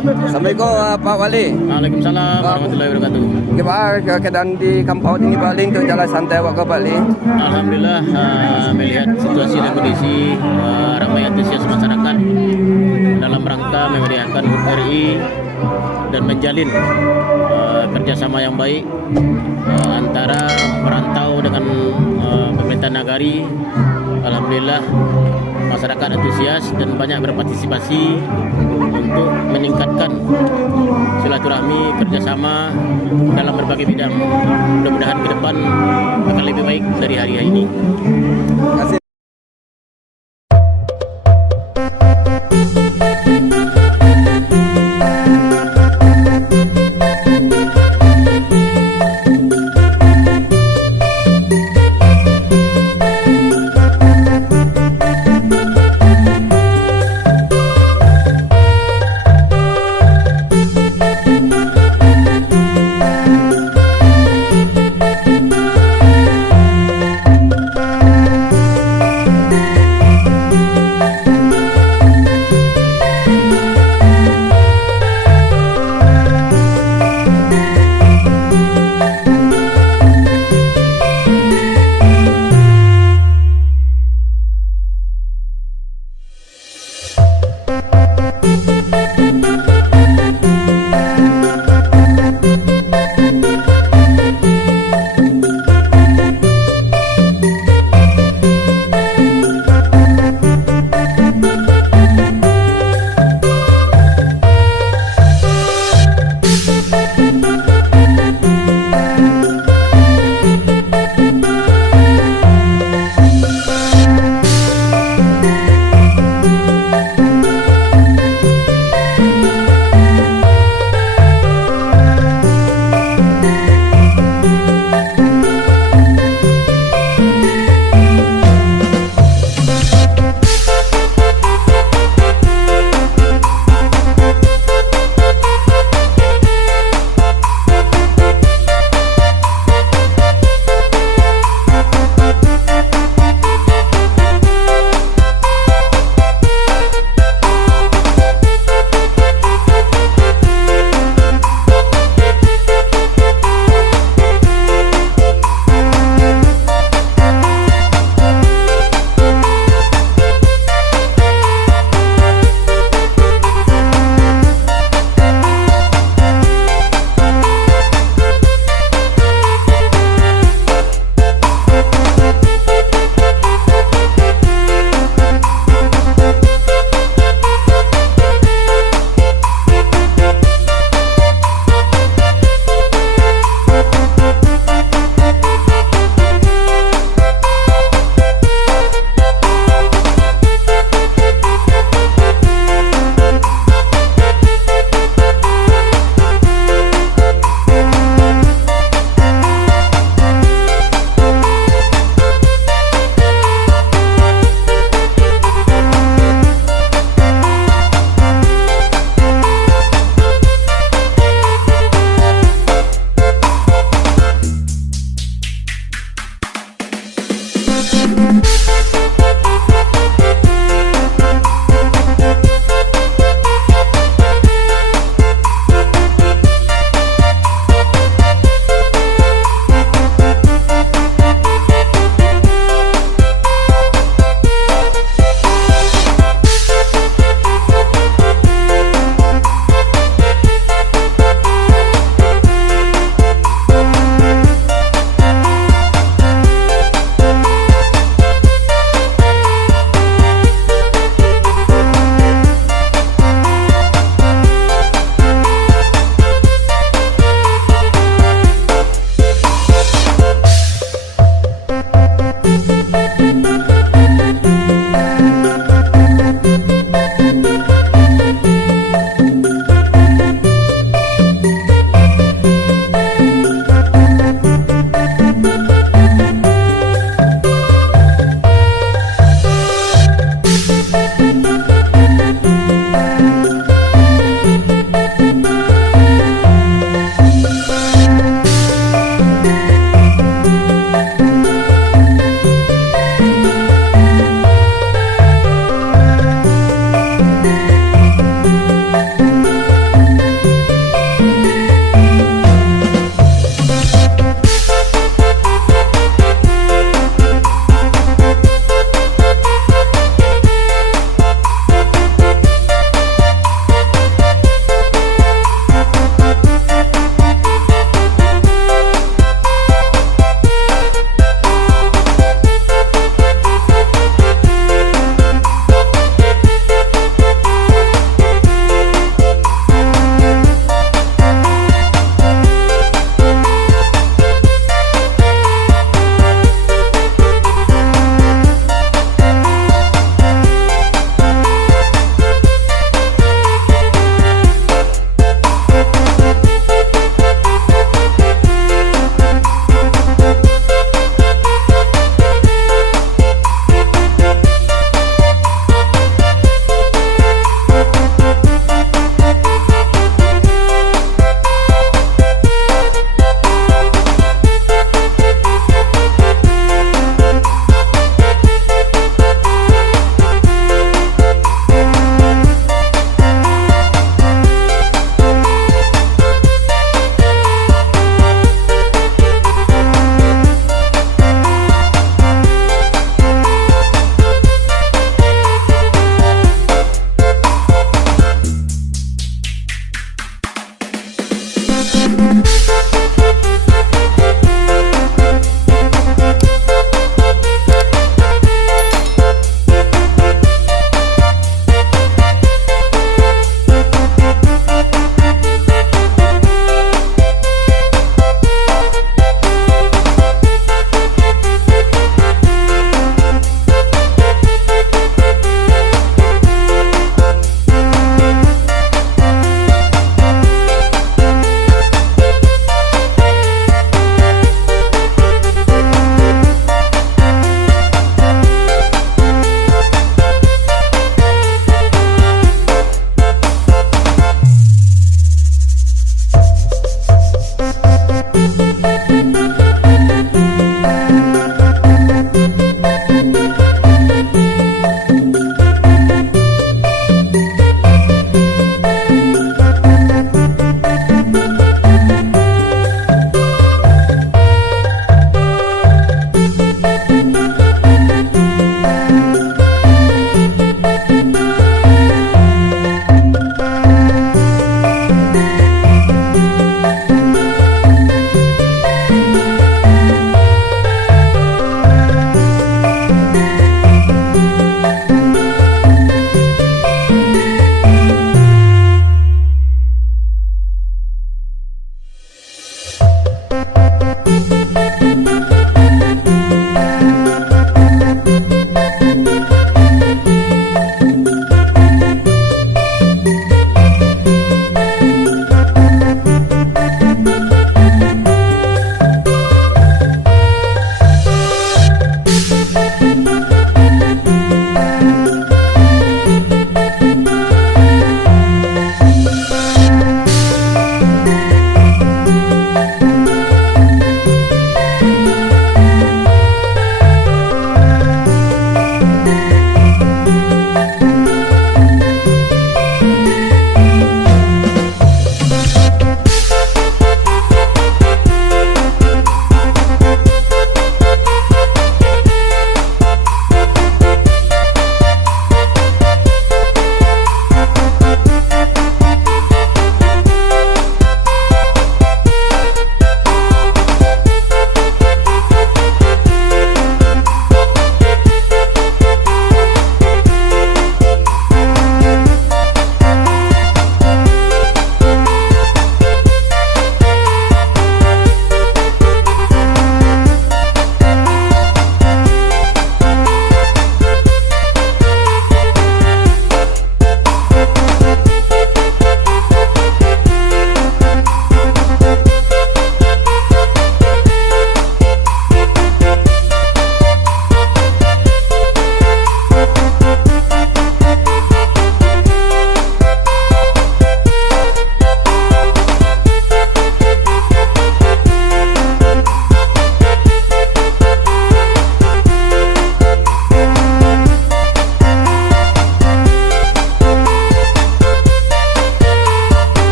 Assalamualaikum Pak Wali. Waalaikumsalam warahmatullahi wabarakatuh. Gimana keadaan di kampung ini Pak Wali untuk jalan santai Pak Pak Wali? Alhamdulillah melihat situasi dan kondisi ramai antusias masyarakat dalam rangka memeriahkan HUT RI dan menjalin kerjasama yang baik antara perantau dengan pemerintah nagari. Alhamdulillah masyarakat antusias dan banyak berpartisipasi untuk meningkatkan silaturahmi kerjasama dalam berbagai bidang. Mudah-mudahan ke depan akan lebih baik dari hari ini. Terima kasih.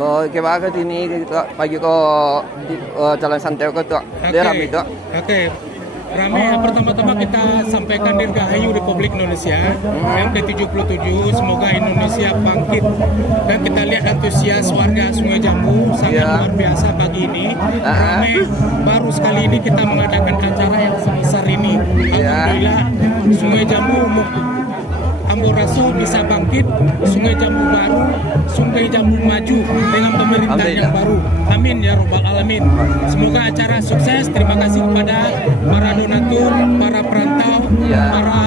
Mau ke baga sini gitu pagi ko Jalan Santai ko tuh. Dia ramai tuh. Oke. Ramai pertama-tama kita sampaikan Dirgahayu Republik Indonesia yang ke-77, semoga Indonesia bangkit. Dan kita lihat antusias warga Sungai Jambu sangat luar biasa pagi ini. Ramai baru sekali ini kita mengadakan acara yang sebesar ini. Alhamdulillah Sungai Jambu Amborasu bisa bangkit, Sungai Jambu baru, Sungai Jambu maju dengan pemerintahan yang baru. Amin ya Rabbal Alamin. Semoga acara sukses. Terima kasih kepada para donatur, para perantau, para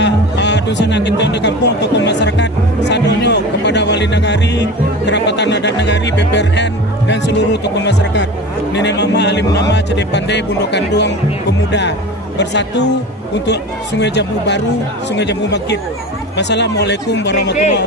dusun agiton di kampung, tokoh masyarakat, sadonyo, kepada Wali Nagari, Kerapatan Adat Nagari, BPRN, dan seluruh tokoh masyarakat. Nenek Mama, Alim Nama, Cede Pandai, Bundo Kanduang, Pemuda. Bersatu untuk Sungai Jambu baru, Sungai Jambu bangkit. Wassalamualaikum warahmatullahi wabarakatuh.